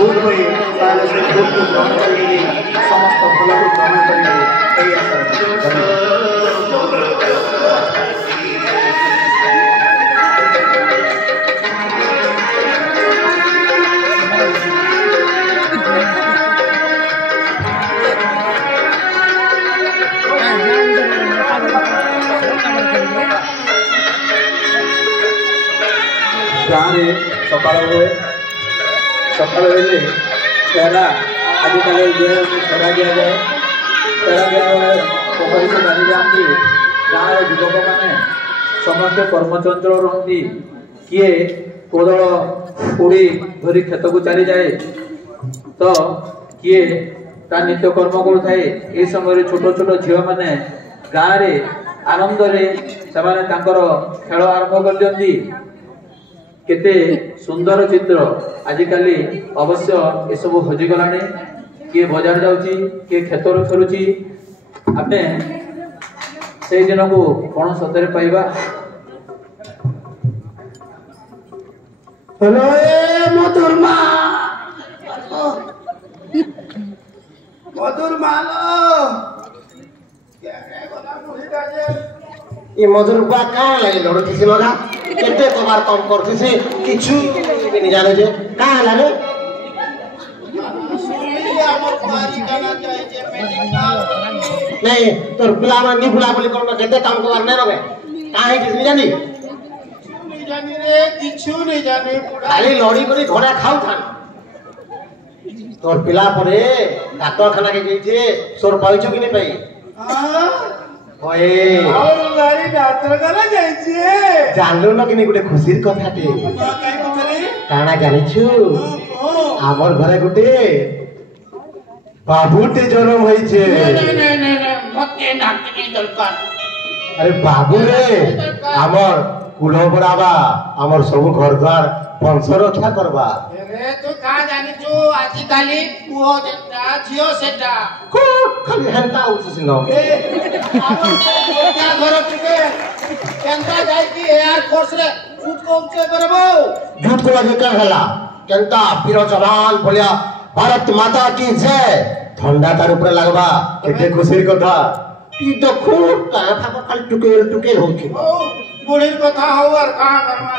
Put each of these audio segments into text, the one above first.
भूल हुए भूल को ग्रहण करेंगे समस्त भल को ग्रहण करेंगे यही आशा गाँव में सकाल हुए सकाल बेले पहला आजिकल फेरा दि जाए फेरा दिया पोखरी को गाड़ी जाती गाँव युवक मैंने समस्त कर्मचंचल रही किए कोदल उड़ी धरी खेत को चली जाए तो किए ता नित्यकर्म करुए ये समय छोट छोट झील मैंने गाँव में आनंद खेल आरंभ कर दियंती केते सुंदर चित्र आजिकल अवश्य ये सब हजिगला किए बजार जाऊँगी किए क्षेत्र फेरुची आम से दिन को कौन सतरे पाइबा हेलो मधुरमा मधुरमा ये मधुरमा कहाँ लगे लड़ुची से मगा केते कबार कम करती से किछु भी नहीं जाने जे कहाँ लगे नहीं तोर बुला में नहीं बुला बोली करना केते काम कबार नहीं रहे कहाँ है किस नहीं जानी नहीं जानी रे किछु नहीं जानी खाली लड़ी करी घोड़ा खाऊ थान तोर पिला परे डॉक्टर खाना के गई थे सोर पाइचो कि नहीं पाई हां ओए और गाड़ी डॉक्टर खाना जाई छे जानलो न किनी गुटे खुशीर कथाटे काई पछरे काना जानिछु हमर घरे गुटे बाबूटे जन्म होई छे नहीं मते नाकनी दरकार अरे बाबू रे हमर कुलो बड़ाबा हमर सब घर द्वार वंश रक्षा करबा अरे तो का जानि छु आजि काली पुओ जेटा झियो सेटा को खाली हंता उठसिन हमर क्या घर के केंता जाई कि एयर फोर्स रे झूठ को उच्चे करबो झूठ को लगे कर हला केंता वीर जवान बोलिया भारत माता की जय ठंडा तार ऊपर लगबा केते खुशीर कथा ई देखो का फाका खाली टुकेल होछि बुढ़ी कथा हो और का करमा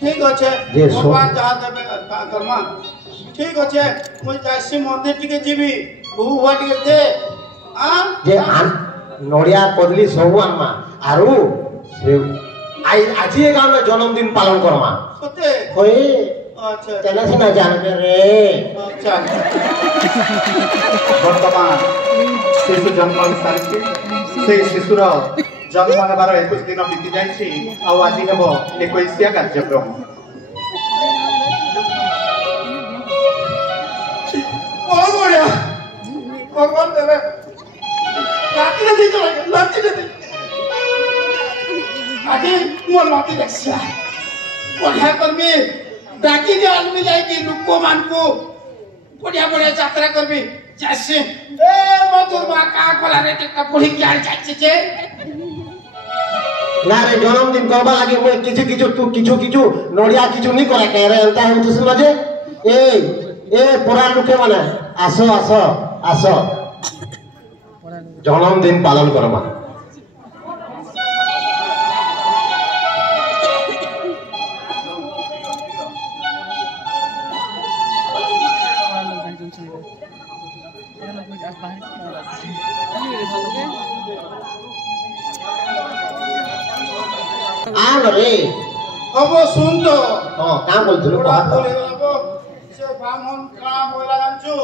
ठीक अच्छे भगवान जहाँ देवे का करमा ठीक अच्छे मुझे जासी मंदिर टिके जीवी बहु हुआ टिके दे जे नड़िया कदली सब आनमा आरु से आज ये गांव में जन्मदिन पालन करमा सते होए अच्छा तेना से ना जानबे रे अच्छा वर्तमान शिशु जन्म सारी से शिशुर जन्म हेबार 21 दिन बीती जाइछि आ आज हेबो 21 कार्यक्रम बहुत बढ़िया भगवान देवे लाठी दे चले लाठी दे आगे मोर लाठी देखिया बढ़िया करबी डाकी दे आदमी जाई कि लुको मान को बढ़िया बढ़िया यात्रा करबी जैसे ए मधुर मा का कोला रे टिका पुरी क्या जाई छे ना रे जन्मदिन करबा लागे मोय किछु तू किछु नड़िया किछु नहीं करे के रे एंता हम तुस मजे ए पुरा लुके माने आसो जन्मदिन पालन करबा रे अब सुन तो हां का बोलथु बड़ा बोले गलो से ब्राह्मण का बोला जानछु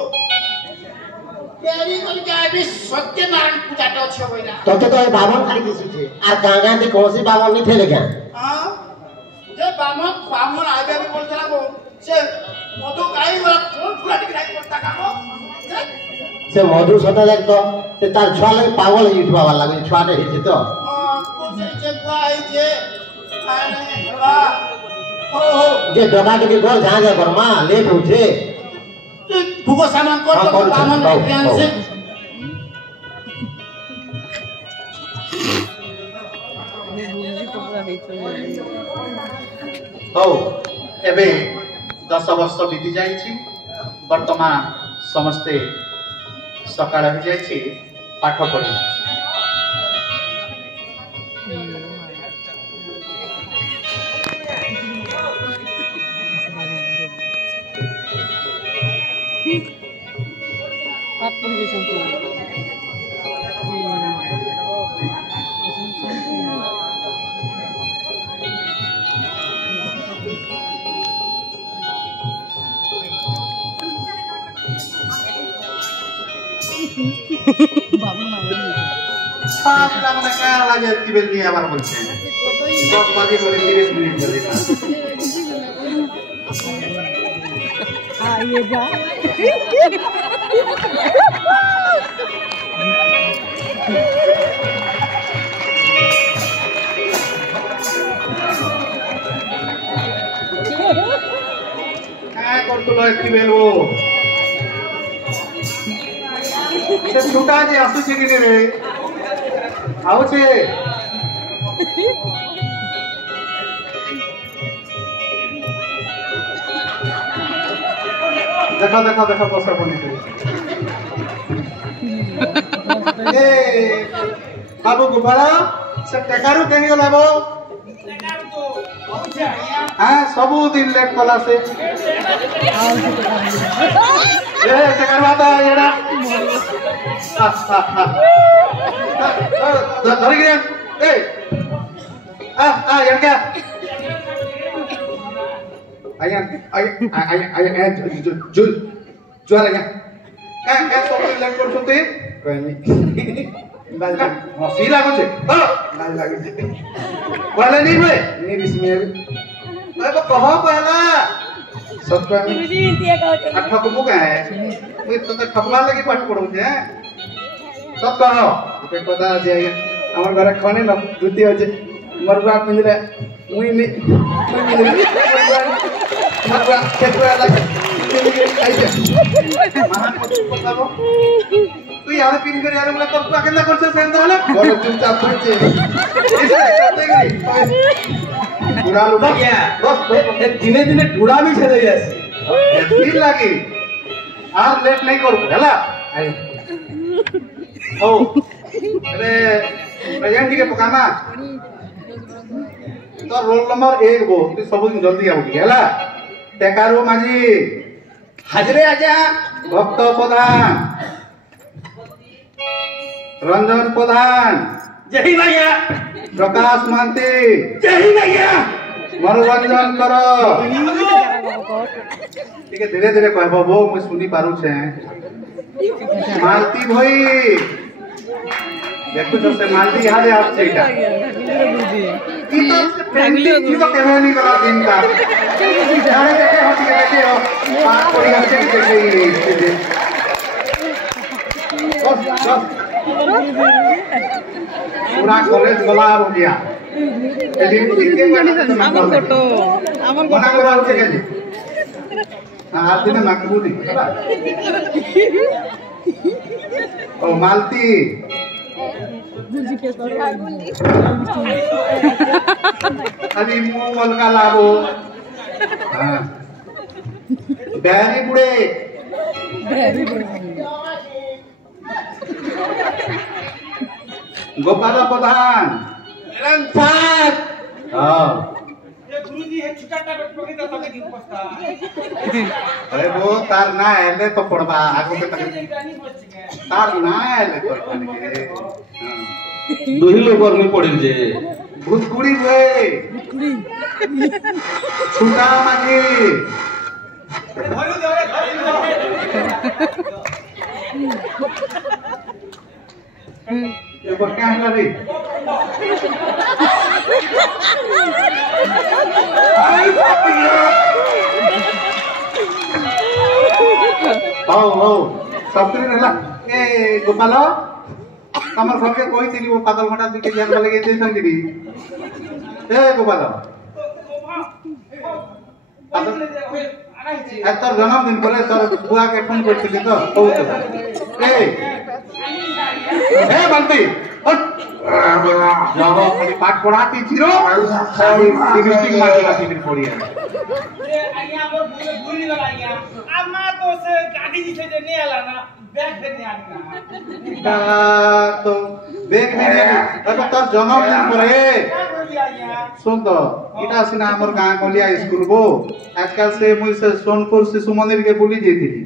केरी कल के भी सत्यनारायण पूजा तो छ बोला तते तो बामन खाली दिसु छे आ गांगा ते कोसी बामन नहीं थे लेके हां जे ब्राह्मण आबे भी बोलथला को से मधु काई वाला कोन फुला टिक राख पड़ता कामो से मधु सता देख तो से तार छुआ लगे पागल ही उठवा वाला लगे छुआ दे हिचे तो हां को से जे पाई जे आने वाह हो जे डगा के घर जहां जा बर्मा लेट उठे भूगो सामान कर तो ब्राह्मण ध्यान से हौ एबे 10 वर्ष बीती जाइछि वर्तमान समस्ते सकाळ हो जाइछि पाठ पढी লাগে টিবেল নিয়ে আবার বলছে 10 বাজে করে 30 মিনিট চলে না ये जा काय करतलो टिबेल वो से छोटा जे आसुचे कि रे आउचे देखा देखा देखा पोस्टर बनी ए बाबू गोपाला से टेकारू केनी गलाबो हां सबु दिन लेट कला से ए टेकार बाता एडा धरि गया ए यार क्या आया जुआर आया सब लेट कर सुते मसी लागो छे लाल लागे छे बोले नहीं बे नहीं बिस्मिल मैं तो कहो पहला सब का अच्छा को मुका है मैं तो ठपला लगी पाठ पढौ छे सब कहो के पता जे हमर घरे खने न जुती हो छे मरबा पिंजरे मुई नहीं मरबा खेतवा लगे आई छे महान बताबो तू यार पिन कर यार मला करतो अकेला करतो सेंड झाला बोल चुपचाप पडचे पूरा लुटा गया बस दिने दिने ढुड़ा भी छे जाय फिर लागी आर लेट नहीं करू हला ओ अरे प्रेजेंट के पकाना तो रोल नंबर 1 बो तू सब दिन जल्दी आउ हला टेकारो माजी हाजरे आजा भक्त प्रधान रंजन प्रधान जय भैया प्रकाश मानती जय भैया मनोरंजन करो ठीक है धीरे धीरे कहबो वो मैं सुनी पारू छे मालती भाई देखो तो से मालती याद आप छेटा की तो कहवे नहीं करा दिन का जाने देखे हट के देखे हो पास पड़ी अच्छे देखे बस पूरा कॉलेज गला हो गया एदिन के আমার ফটো আমার मना करा होते के जी आज दिन मकबूली ओ मालती अभी मोल का लाभो हां बैरी बुड़े गोपाल प्रधान हां ये गुरुजी है छुटाटा पकड़ी तो तके दिन पस्ता अरे वो तार ना एले तो पड़बा आगो के तक तार ना एले तो के हां दुही लोग में पड़िल जे भूतकुड़ी वे छुटा माजी धरु दे ये क्या है रे आओ सबरी नेला ए गोपाल तमर घर के कोई तिली वो पागल घटा दिके जान वाले के देसन की ए गोपाल तोर जन्मदिन पर तोर बुआ के फोन करथिली तो ए ए बाल्टी हट जब खाली पाठ पढ़ाती जीरो खाली लिपस्टिक मार के फिर पढ़िए ए आइया हमर भूल गला आइया अम्मा तो से गाड़ी से जे नहीं आला ना बैग फेर नहीं आनी ना तो देख नहीं तब तोर जन्मदिन परे सुन तो इटा सिना हमर गां कोलिया स्कूल को आजकल से मुई से सोनपुर शिशु मंदिर के बुली जेतिली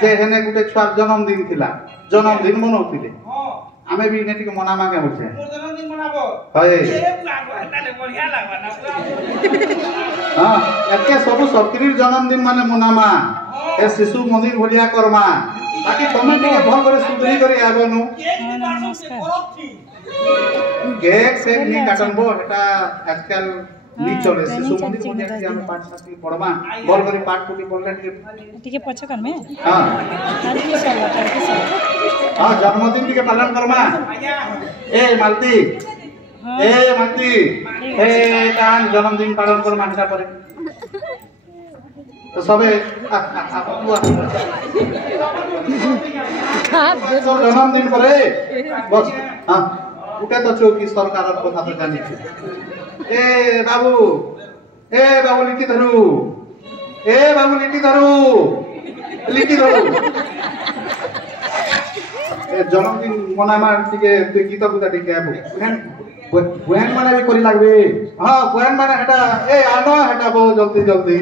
जे हेने गुटे छुआर जन्मदिन थिला जन्मदिन मनौतिले हां आमे भी नेटी के मना मांगे होछे मोर जन्मदिन मनाबो हय ए लागो ताले बढ़िया लागबा ना हां एके सब सबकिर जन्मदिन माने मनामा ए शिशु मंदिर भलिया करमा बाकी तमे के भल करे सुधरी करे आबनु केक से नी काटनबो एटा आजकल नी चले शिशु मंदिर भलिया के हम पाठ साथी पढ़मा भल करे पाठ पुटी पढ़ले ठीक है पछ कर में हां तारीख साल हां जन्मदिन के पालन करमा ए मालती ए मालती ए कान जन्मदिन पालन कर मानसा परे तो सबे जन्मदिन परे बस हां उठे तो चौकी सरकार कथा तो जानी ए बाबू लिट्टी धरू ए बाबू लिट्टी धरू ए जन्मदिन मनामा टिके तु गीत गुता टिके आबो बहन माने भी करी लागबे हां बहन माने हटा ए आनो हटा बहुत जल्दी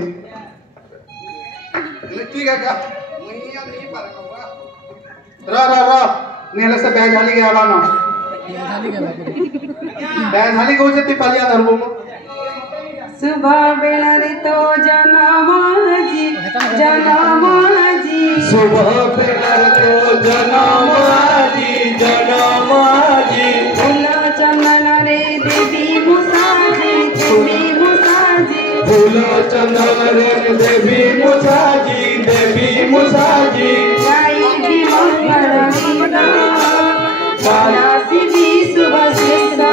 ठीक है का मुइया नहीं पारका रा नेले से बैग हाली गया बानो बैग हाली गौचे ती पालिया धरबो सुबह बेला रे तो जनमाजी सुबह बेला रे तो जनमाजी फूल चंदन रे देवी मुसाजी फूल चंदन रे देवी मुसाजी गाई भी मंगल गीता नासी भी सुबह शेषा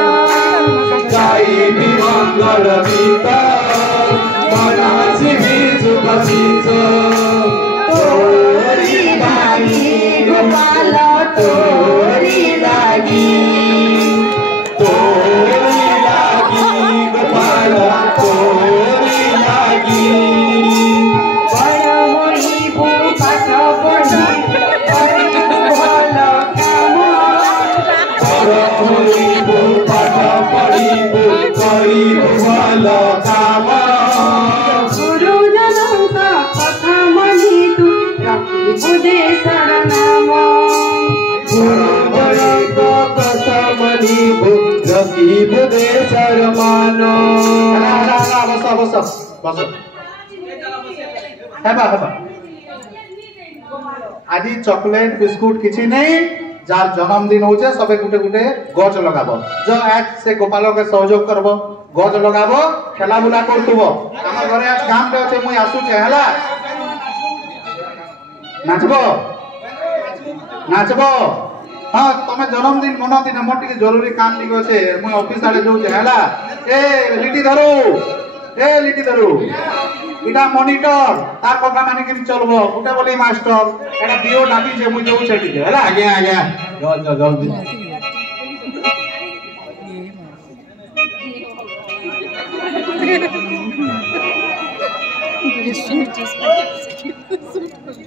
गाई भी मंगल गीता बनासी भी सुबह तोरी लागी गोपाल तोरी लागी गोपाल तोरी लागी बड़ होइबो पाठ पढ़ी भल काम होइबो पाठ पढ़िबो करिबो भल काम गुरुजनक कथा मनि तू रखिबो देशर नाम गुरुजनक कथा मनिबो रखिबो देशर मान बस हेबा आज चॉकलेट बिस्कुट किछि नहीं जार जन्मदिन होचे सबे गुटे गुटे गज लगाबो जो आज से गोपाल के सहयोग करबो गज लगाबो खेला बुला करतुबो हमर घरे आज काम पे होचे मुई आसु छे हला नाचबो हां तमे जन्मदिन मनोदिन मोर टिके जरूरी काम टिके होचे मुई ऑफिस आले जो छे हला ए लिट्टी धरू इटा मॉनिटर तार कथा माने कि चलबो उठे बोली मास्टर एटा बियो डाकी जे मुई जो छे टिके हला आज्ञा जल्दी Just